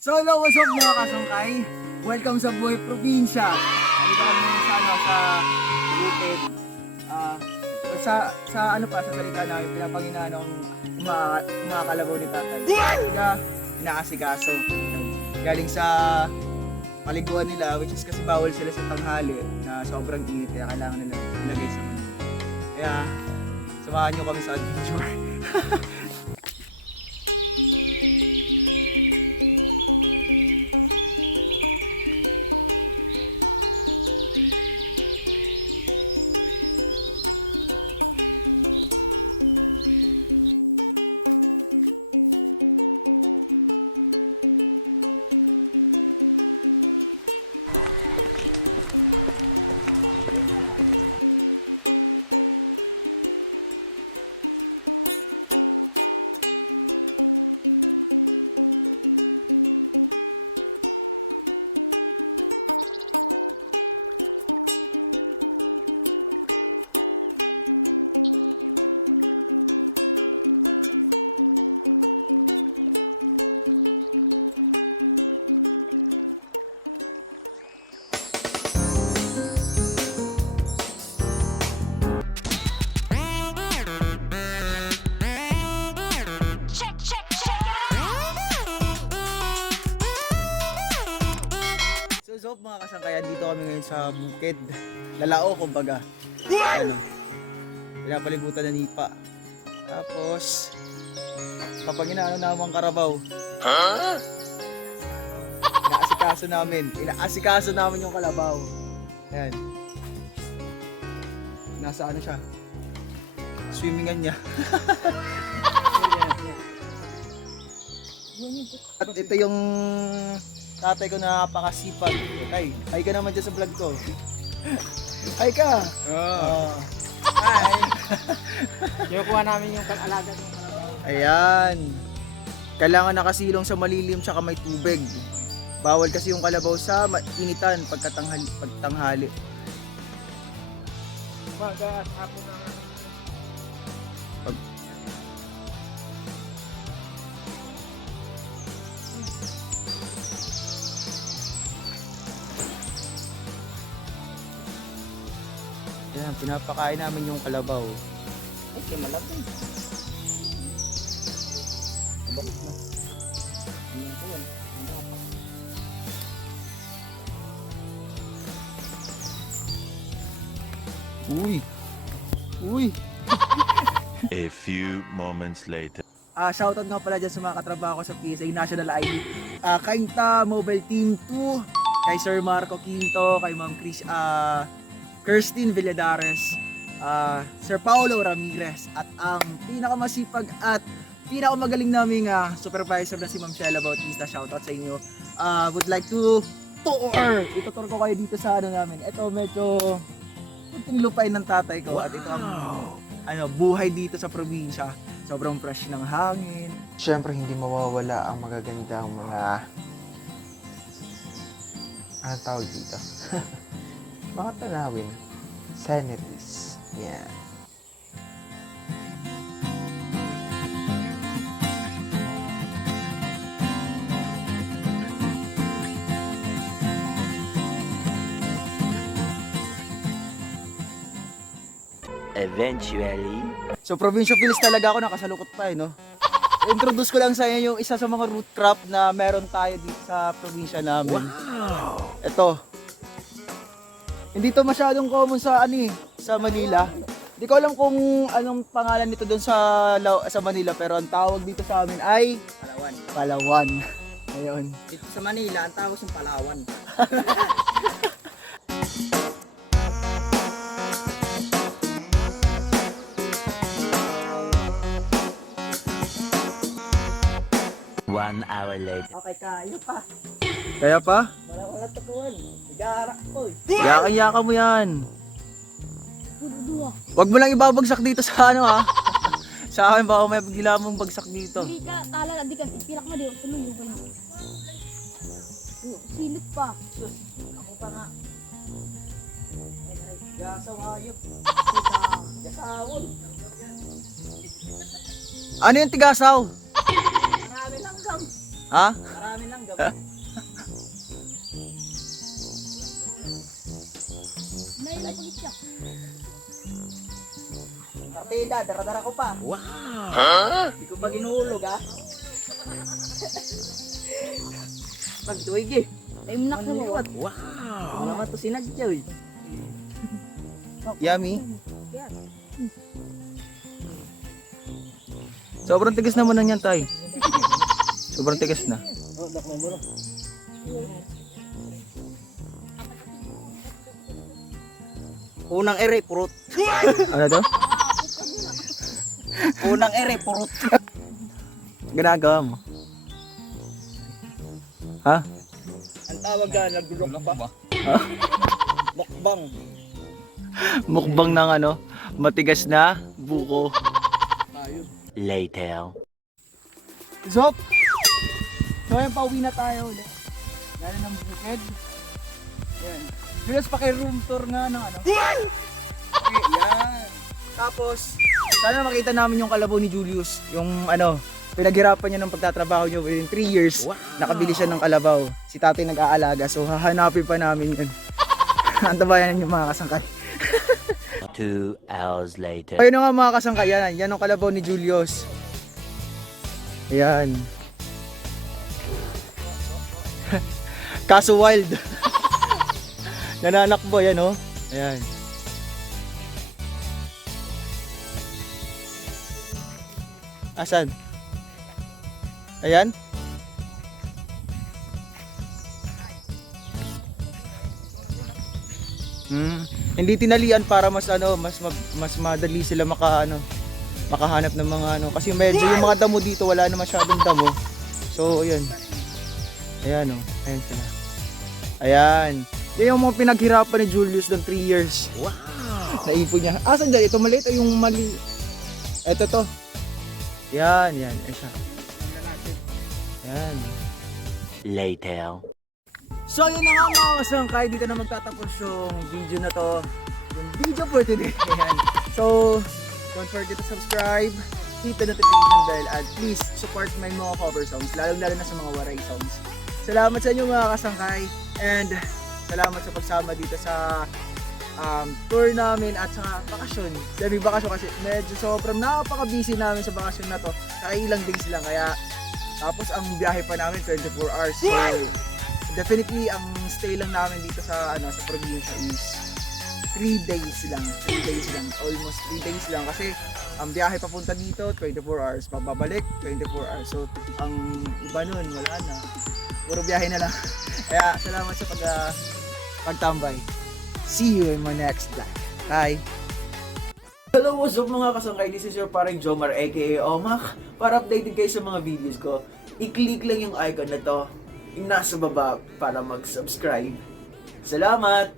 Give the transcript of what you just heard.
So hello, what's up mga kasangkay? Welcome sa Buhay Probinsya. Dito kami sa Bukid. Sa ano pa, sa salita namin, pinapanginahan ng mga kalabaw ni tatay. Kaya inaasikaso. Galing sa paliguan nila, which is kasi bawal sila sa tanghali na sobrang init, kaya kailangan nila ilagay sa mga. Kaya samahan nyo kami sa adventure. So mga kasangkayan, dito kami ngayon sa bukid. Lalao kumbaga. Ano, pinapalibutan ng nipa. Tapos papanginaano namang karabaw. Inaasikaso namin yung kalabaw. Ayan. Nasa ano siya? Swimmingan niya. At ito yung tatay ko na napakasipag. Tay, hi ka naman dyan sa vlog ko. Hi ka! Hi! Kinukuha namin yung alaga ng kalabaw. Ayan. Kailangan nakasilong sa malilim tsaka may tubig. Bawal kasi yung kalabaw sa initan pagtanghali. Umaga at hapon na namin. Ayan, pinapakain namin yung kalabaw. Ay, malaki. Mabait na. Dito yan. Pinapak. Uy! Uy! A few moments later. Shoutout nga pala dyan sa mga katrabaho ko sa PSA National ID. Kainta Mobile Team 2, kay Sir Marco Quinto, kay Ma'am Kirstine Villadares, Sir Paulo Ramirez, at ang pinakamasipag at pinakamagaling naming supervisor na si Ma'am Shella Bautista. Shoutout sa inyo. Would like to tour! Itutur ko kayo dito sa ano namin. Ito medyo kunting lupain ng tatay ko. At ito ang buhay dito sa probinsya. Sobrang fresh ng hangin. Siyempre, hindi mawawala ang magagandang mga... Anong tawag dito? Mga tanawin. Sceneries. Yan. Eventually. So, provincial feels talaga ako, nakasalukot pa no? Introduce ko lang sa inyo yung isa sa mga root crop na meron tayo dito sa probinsya namin. Wow! Ito. Hindi to masyadong common sa sa Manila. Hindi ko alam kung anong pangalan nito doon sa Manila, pero ang tawag dito sa amin ay Palawan. Palawan. Ayun. Dito sa Manila, ang tawag ng Palawan. One hour later. Okay, kaya pa. Kaya pa? Wala taguan. Higarak ko eh. Yakan-yakan mo yan. Huwag mo lang ibabagsak dito sa sa akin baka may bigla mong bagsak dito. Dili ka, tala, di ka, ipirak mo diyo, suluyo ko lang. Silot pa. Ako pa nga. Gasaw hayop. Gasawon. Ano yung tigasaw? Marami langgam. Ha? Marami langgam. Layo na pagit siya. Partida, dara-dara ko pa. Wow! Hindi ko pa ginuhulog ha. Pagtuig eh. Ay mo na ko. Manliwat. Wow! Wala man to sinadya eh. Yummy. Sobrang tigas naman na yan, tay. Sobrang tigas na. Oh, dak na mo. Unang ere, purot. Ano to? Unang ere, purot. Ginagawa mo? Ha? Ang tawag dyan, nagulok pa. Mukbang. Mukbang ng ano? Matigas na buko. Ayun. Later. Zop! So ayun, pauwi na tayo ulit. Lalo ng bukid. Ayan. Bilas pa kay room tour nga ng ano. Okay, yan. Tapos, sana makita namin yung kalabaw ni Julius. Yung ano, pinaghirapan niya ng pagtatrabaho niya within 3 years. Nakabili siya ng kalabaw. Si tatay nag-aalaga, so hahanapin pa namin yun. Antabayan yung mga kasangkay. 2 hours later. Ayun na nga mga kasangkayan, yan ang kalabaw ni Julius. Ayan. Kaso wild. Nananakbo yan, oh. Ayan. Asan? Ayan. Hindi tinalian para mas ano, mas madali sila makahanap ng mga ano kasi medyo yung mga damo dito wala na masyadong damo. So, ayun. Ayan oh, ayan sila. Ayan. Yan yung mga pinaghirapan ni Julius ng 3 years. Wow. Naipon niya. Asan dyan? Ito maliit o yung mali? Ito to. Yan, yan. Ito. Yan. Later. So, yun na nga mga kasangkay. Dito na magtatapos yung video na to. Yung video for today. Ayan. So, don't forget to subscribe, hit the notification bell, and please support my mga cover songs, lalo-lalo na sa mga waray songs. Salamat sa inyo mga kasangkay, and salamat sa pagsama dito sa tour namin at sa bakasyon. Semi-bakasyon kasi medyo sobrang napaka-busy namin sa bakasyon na to. Kaya ilang days lang, kaya tapos ang biyahe pa namin 24 hours. So, definitely ang stay lang namin dito sa sa probinsya is 3 days lang. 3 days lang. Almost 3 days lang kasi ang biyahe papunta dito 24 hours, pababalik 24 hours. So ang iba nun wala na. Puro biyahe na lang. Kaya salamat sa pagtambay. See you in my next vlog. Bye. Hello, what's up mga kasangkay? This is your paring Jomar aka Omak. Para updated kayo sa mga videos ko, i-click lang yung icon na to, yung nasa baba para mag-subscribe. Salamat!